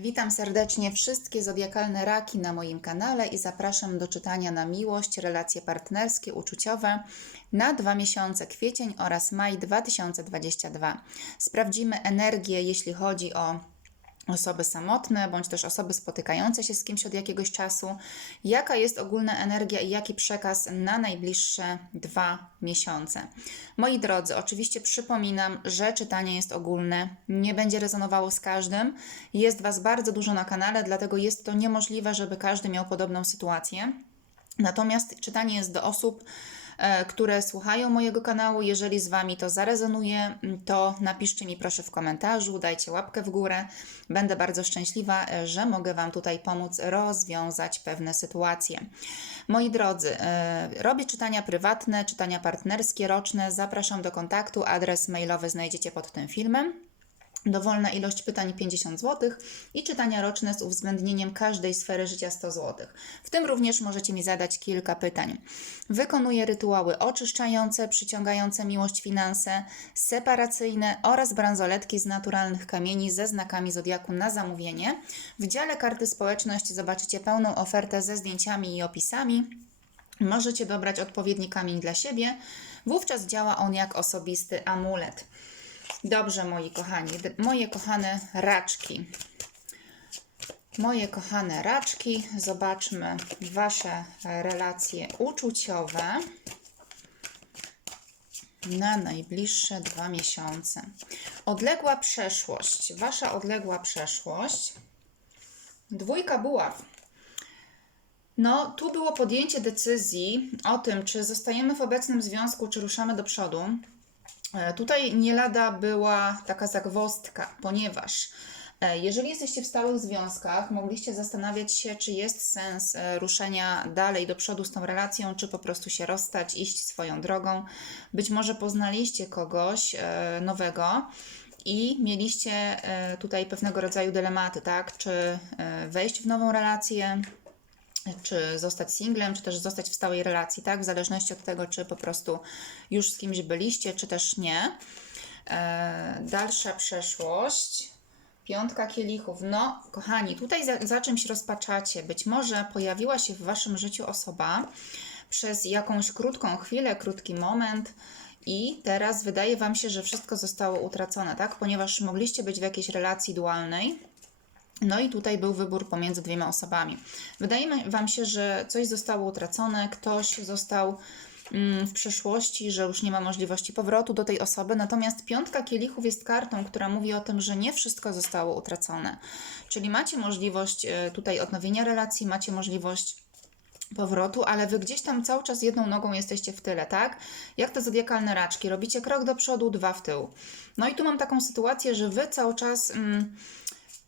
Witam serdecznie wszystkie zodiakalne raki na moim kanale i zapraszam do czytania na miłość, relacje partnerskie, uczuciowe na dwa miesiące kwiecień oraz maj 2022. Sprawdzimy energię, jeśli chodzi o osoby samotne bądź też osoby spotykające się z kimś od jakiegoś czasu. Jaka jest ogólna energia i jaki przekaz na najbliższe dwa miesiące? Moi drodzy, oczywiście przypominam, że czytanie jest ogólne, nie będzie rezonowało z każdym. Jest Was bardzo dużo na kanale, dlatego jest to niemożliwe, żeby każdy miał podobną sytuację. Natomiast czytanie jest do osób, które słuchają mojego kanału. Jeżeli z Wami to zarezonuje, m, to napiszcie mi proszę w komentarzu, dajcie łapkę w górę. Będę bardzo szczęśliwa, e, że mogę Wam tutaj pomóc rozwiązać pewne sytuacje. Moi drodzy, e, robię czytania prywatne, czytania partnerskie, roczne. Zapraszam do kontaktu. Adres mailowy znajdziecie pod tym filmem. Dowolna ilość pytań 50 zł i czytania roczne z uwzględnieniem każdej sfery życia 100 zł. W tym również możecie mi zadać kilka pytań. Wykonuję rytuały oczyszczające, przyciągające miłość, finanse, separacyjne oraz bransoletki z naturalnych kamieni ze znakami zodiaku na zamówienie. W dziale karty społeczność zobaczycie pełną ofertę ze zdjęciami i opisami. Możecie dobrać odpowiedni kamień dla siebie. Wówczas działa on jak osobisty amulet. Dobrze, moi kochani, moje kochane raczki. Moje kochane raczki, zobaczmy Wasze relacje uczuciowe na najbliższe dwa miesiące. Odległa przeszłość. Wasza odległa przeszłość. Dwójka buław. No, tu było podjęcie decyzji o tym, czy zostajemy w obecnym związku, czy ruszamy do przodu. E, Tutaj nie lada była taka zagwozdka, ponieważ e, jeżeli jesteście w stałych związkach, mogliście zastanawiać się, czy jest sens e, ruszenia dalej do przodu z tą relacją, czy po prostu się rozstać, iść swoją drogą. Być może poznaliście kogoś nowego i mieliście tutaj pewnego rodzaju dylematy, tak? Czy wejść w nową relację, czy zostać singlem, czy też zostać w stałej relacji, tak? W zależności od tego, czy po prostu już z kimś byliście, czy też nie. E, dalsza przeszłość. Piątka kielichów. No, kochani, tutaj za, za czymś rozpaczacie. Być może pojawiła się w waszym życiu osoba przez jakąś krótką chwilę, krótki moment. I teraz wydaje Wam się, że wszystko zostało utracone, tak? Ponieważ mogliście być w jakiejś relacji dualnej, no i tutaj był wybór pomiędzy dwiema osobami. Wydaje Wam się, że coś zostało utracone, ktoś został mm, w przeszłości, że już nie ma możliwości powrotu do tej osoby. Natomiast piątka kielichów jest kartą, która mówi o tym, że nie wszystko zostało utracone. Czyli macie możliwość e, tutaj odnowienia relacji, macie możliwość powrotu, ale wy gdzieś tam cały czas jedną nogą jesteście w tyle, tak? Jak te zodiakalne raczki. Robicie krok do przodu, dwa w tył. No i tu mam taką sytuację, że wy cały czas. Mm,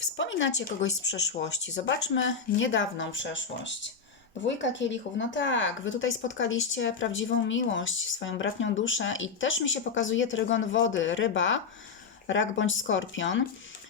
Wspominacie kogoś z przeszłości. Zobaczmy niedawną przeszłość. Dwójka kielichów. No tak, wy tutaj spotkaliście prawdziwą miłość, swoją bratnią duszę i też mi się pokazuje trygon wody, ryba, rak bądź skorpion.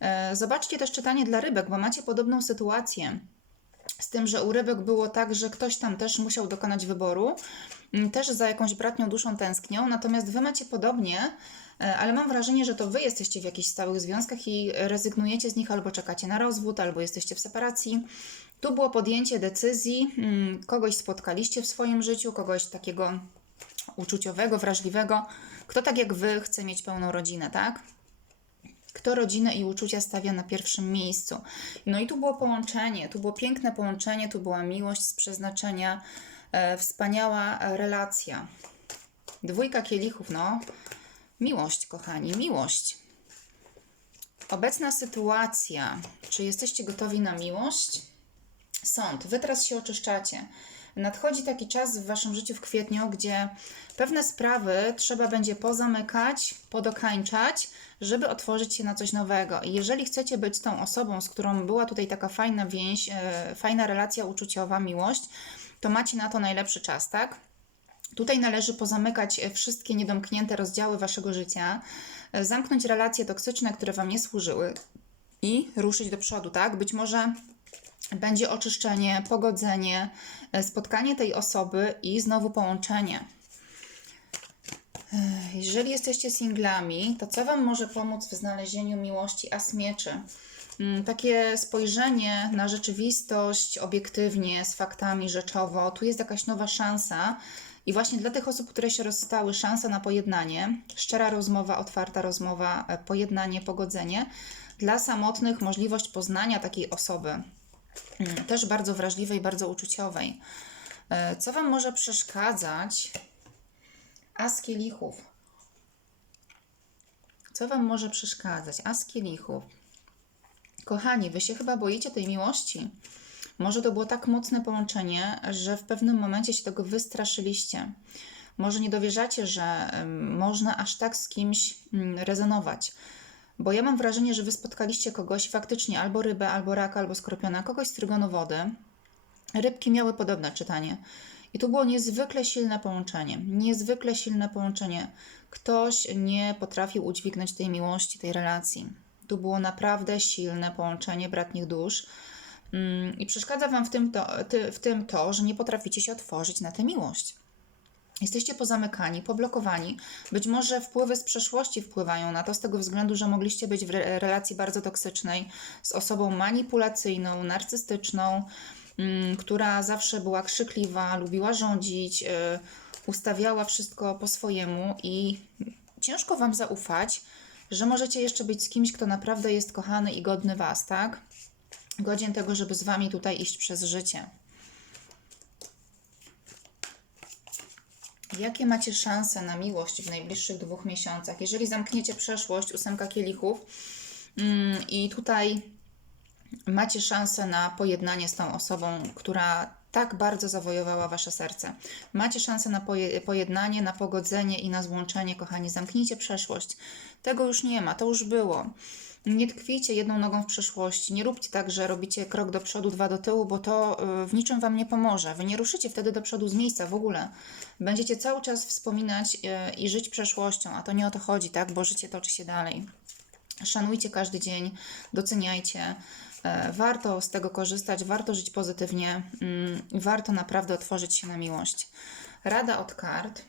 E, Zobaczcie też czytanie dla rybek, bo macie podobną sytuację. Z tym, że u rybek było tak, że ktoś tam też musiał dokonać wyboru, też za jakąś bratnią duszą tęsknią, natomiast wy macie podobnie, ale mam wrażenie, że to wy jesteście w jakichś stałych związkach i rezygnujecie z nich, albo czekacie na rozwód, albo jesteście w separacji. Tu było podjęcie decyzji, mm, kogoś spotkaliście w swoim życiu, kogoś takiego uczuciowego, wrażliwego, kto tak jak wy chce mieć pełną rodzinę, tak? kto rodzinę i uczucia stawia na pierwszym miejscu. No i tu było połączenie, tu było piękne połączenie, tu była miłość z przeznaczenia, e, wspaniała e, relacja. Dwójka kielichów, no. Miłość, kochani, miłość. Obecna sytuacja. Czy jesteście gotowi na miłość? Sąd. Wy teraz się oczyszczacie. Nadchodzi taki czas w waszym życiu w kwietniu, gdzie pewne sprawy trzeba będzie pozamykać, podokańczać, żeby otworzyć się na coś nowego. I jeżeli chcecie być tą osobą, z którą była tutaj taka fajna więź, e, fajna relacja uczuciowa, miłość, to macie na to najlepszy czas, tak? Tutaj należy pozamykać e, wszystkie niedomknięte rozdziały waszego życia, e, zamknąć relacje toksyczne, które wam nie służyły i ruszyć do przodu, tak? Być może będzie oczyszczenie, pogodzenie, e, spotkanie tej osoby i znowu połączenie. Jeżeli jesteście singlami, to co Wam może pomóc w znalezieniu miłości As Mieczy? mm, takie spojrzenie na rzeczywistość obiektywnie, z faktami, rzeczowo. Tu jest jakaś nowa szansa. I właśnie dla tych osób, które się rozstały, szansa na pojednanie, szczera rozmowa, otwarta rozmowa, e, pojednanie, pogodzenie. Dla samotnych możliwość poznania takiej osoby, mm, też bardzo wrażliwej, bardzo uczuciowej. E, Co Wam może przeszkadzać? As kielichów. Co Wam może przeszkadzać? As kielichów. Kochani, Wy się chyba boicie tej miłości. Może to było tak mocne połączenie, że w pewnym momencie się tego wystraszyliście. Może nie dowierzacie, że można aż tak z kimś mm, rezonować. Bo ja mam wrażenie, że Wy spotkaliście kogoś faktycznie albo rybę, albo raka, albo skorpiona, kogoś z trygonu wody. Rybki miały podobne czytanie. I tu było niezwykle silne połączenie. Niezwykle silne połączenie. Ktoś nie potrafił udźwignąć tej miłości, tej relacji. Tu było naprawdę silne połączenie bratnich dusz. Mm, I przeszkadza Wam w tym, to, w tym to, że nie potraficie się otworzyć na tę miłość. Jesteście pozamykani, poblokowani. Być może wpływy z przeszłości wpływają na to, z tego względu, że mogliście być w re- relacji bardzo toksycznej z osobą manipulacyjną, narcystyczną, mm, która zawsze była krzykliwa, lubiła rządzić, y, ustawiała wszystko po swojemu i ciężko Wam zaufać, że możecie jeszcze być z kimś, kto naprawdę jest kochany i godny Was, tak? Godzien tego, żeby z Wami tutaj iść przez życie. Jakie macie szanse na miłość w najbliższych dwóch miesiącach? Jeżeli zamkniecie przeszłość, ósemka kielichów mm, i tutaj macie szansę na pojednanie z tą osobą, która tak bardzo zawojowała wasze serce. Macie szansę na poje, pojednanie, na pogodzenie i na złączenie, kochani. Zamknijcie przeszłość. Tego już nie ma, to już było. Nie tkwijcie jedną nogą w przeszłości. Nie róbcie tak, że robicie krok do przodu, dwa do tyłu, bo to y, w niczym wam nie pomoże. Wy nie ruszycie wtedy do przodu z miejsca w ogóle. Będziecie cały czas wspominać y, i żyć przeszłością, a to nie o to chodzi, tak? Bo życie toczy się dalej. Szanujcie każdy dzień, doceniajcie. E, Warto z tego korzystać, warto żyć pozytywnie mm, warto naprawdę otworzyć się na miłość. Rada od kart.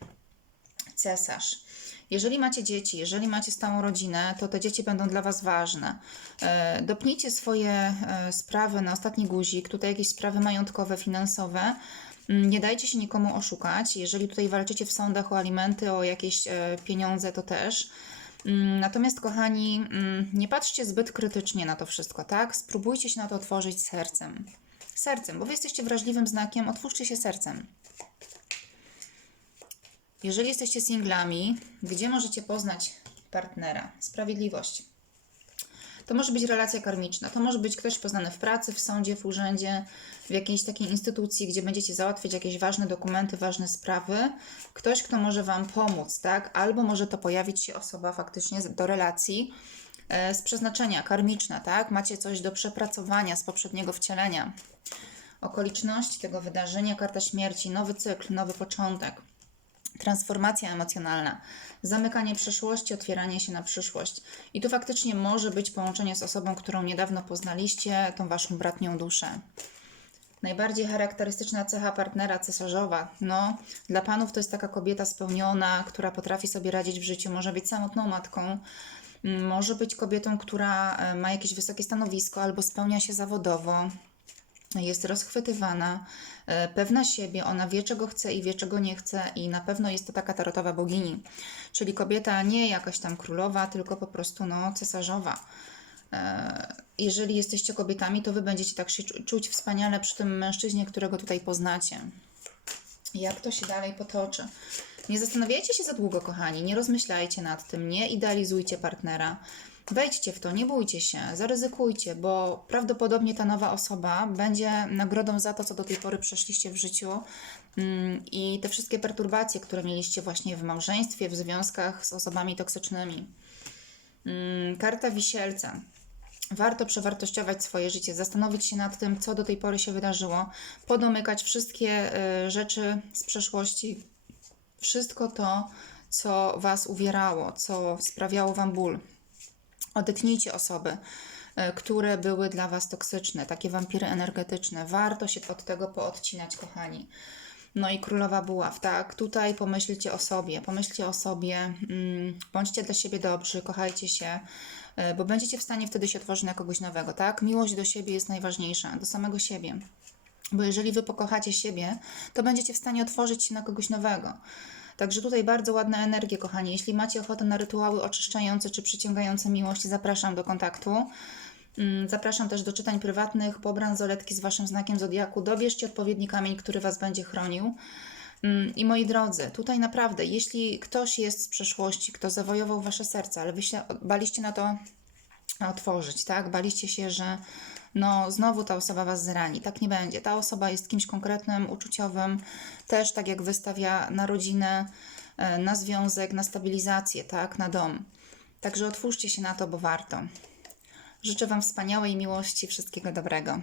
Cesarz. Jeżeli macie dzieci, jeżeli macie stałą rodzinę, to te dzieci będą dla Was ważne. E, Dopnijcie swoje e, sprawy na ostatni guzik, tutaj jakieś sprawy majątkowe, finansowe. Mm, Nie dajcie się nikomu oszukać. Jeżeli tutaj walczycie w sądach o alimenty, o jakieś e, pieniądze, to też. Mm, Natomiast, kochani, mm, nie patrzcie zbyt krytycznie na to wszystko, tak? Spróbujcie się na to otworzyć sercem. Sercem, bo wy jesteście wrażliwym znakiem, otwórzcie się sercem. Jeżeli jesteście singlami, gdzie możecie poznać partnera? Sprawiedliwość. To może być relacja karmiczna, to może być ktoś poznany w pracy, w sądzie, w urzędzie, w jakiejś takiej instytucji, gdzie będziecie załatwiać jakieś ważne dokumenty, ważne sprawy. Ktoś, kto może Wam pomóc, tak? Albo może to pojawić się osoba faktycznie do relacji e, z przeznaczenia karmiczna, tak? Macie coś do przepracowania z poprzedniego wcielenia. Okoliczności tego wydarzenia, karta śmierci, nowy cykl, nowy początek transformacja emocjonalna, zamykanie przeszłości, otwieranie się na przyszłość. I tu faktycznie może być połączenie z osobą, którą niedawno poznaliście, tą waszą bratnią duszę. Najbardziej charakterystyczna cecha partnera cesarzowa. No, dla panów to jest taka kobieta spełniona, która potrafi sobie radzić w życiu, może być samotną matką, może być kobietą, która e, ma jakieś wysokie stanowisko albo spełnia się zawodowo, jest rozchwytywana, e, pewna siebie, ona wie czego chce i wie czego nie chce i na pewno jest to taka tarotowa bogini. Czyli kobieta nie jakaś tam królowa, tylko po prostu no cesarzowa. E, Jeżeli jesteście kobietami, to wy będziecie tak się czu- czuć wspaniale przy tym mężczyźnie, którego tutaj poznacie. Jak to się dalej potoczy? Nie zastanawiajcie się za długo, kochani, nie rozmyślajcie nad tym, nie idealizujcie partnera. Wejdźcie w to, nie bójcie się, zaryzykujcie, bo prawdopodobnie ta nowa osoba będzie nagrodą za to, co do tej pory przeszliście w życiu mm, i te wszystkie perturbacje, które mieliście właśnie w małżeństwie, w związkach z osobami toksycznymi. Mm, Karta wisielca. Warto przewartościować swoje życie, zastanowić się nad tym, co do tej pory się wydarzyło, podomykać wszystkie y, rzeczy z przeszłości, wszystko to, co Was uwierało, co sprawiało Wam ból. Odetnijcie osoby, y, które były dla Was toksyczne, takie wampiry energetyczne. Warto się od tego poodcinać, kochani. No i królowa buław, tak? Tutaj pomyślcie o sobie, pomyślcie o sobie, mm, bądźcie dla siebie dobrzy, kochajcie się, e, bo będziecie w stanie wtedy się otworzyć na kogoś nowego, tak? Miłość do siebie jest najważniejsza, do samego siebie. Bo jeżeli wy pokochacie siebie, to będziecie w stanie otworzyć się na kogoś nowego. Także tutaj bardzo ładne energie, kochani. Jeśli macie ochotę na rytuały oczyszczające czy przyciągające miłość, zapraszam do kontaktu. Mm, Zapraszam też do czytań prywatnych, pobrań zoletki z Waszym znakiem Zodiaku. Dobierzcie odpowiedni kamień, który Was będzie chronił. Mm, I moi drodzy, tutaj naprawdę, jeśli ktoś jest z przeszłości, kto zawojował Wasze serce, ale Wy się baliście na to otworzyć, tak? Baliście się, że no znowu ta osoba Was zrani. Tak nie będzie. Ta osoba jest kimś konkretnym, uczuciowym, też tak jak wystawia na rodzinę, e, na związek, na stabilizację, tak? Na dom. Także otwórzcie się na to, bo warto. Życzę Wam wspaniałej miłości, wszystkiego dobrego.